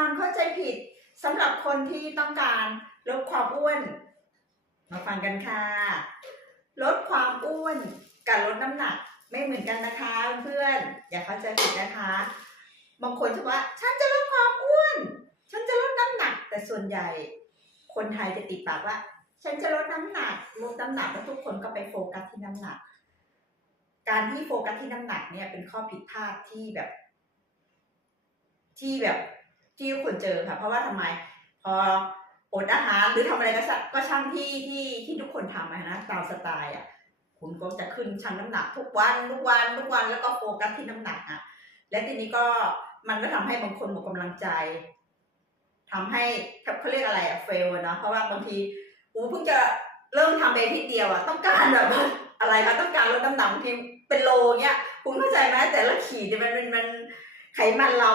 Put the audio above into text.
ความเข้าใจผิดสำหรับคนที่ต้องการลดความอ้วน มาฟังกันค่ะ ลดความอ้วนกับลดน้ำหนักไม่เหมือนกันนะคะเพื่อนอย่าเข้าใจผิดนะคะ บางคนจะว่าฉันจะลดความอ้วน ฉันจะลดน้ำหนัก แต่ส่วนใหญ่ คนไทยจะติดปากว่า ฉันจะลดน้ำหนักลดน้ำหนักแล้วทุกคนก็ไปโฟกัสที่น้ำหนัก การที่โฟกัสที่น้ำหนักเนี่ยเป็นข้อผิดพลาดที่แบบ ที่แบบ ที่ทุกคนเจอค่ะ เพราะว่าทำไม พออดอาหารหรือทำอะไรก็ช่างก็ช่างที่ที่ที่ทุกคนทำนะตามสไตล์อะคุณก็จะขึ้นชั่งน้ำหนักทุกวันทุกวันทุกวันแล้วก็โฟกัสที่น้ำหนักอะ และทีนี้ก็มันก็ทำให้บางคนหมดกำลังใจทำให้เขาเรียกอะไรอะเฟลเนาะเพราะว่าบางทีอูเพิ่งจะเริ่มทำไปอาทิตย์เดียวอะต้องการแบบอะไรคะต้องการลดน้ำหนักบางทีเป็นโลเงี้ยคุณเข้าใจไหมแต่ละขีดเนี่ยมันมันมันไขมันเรา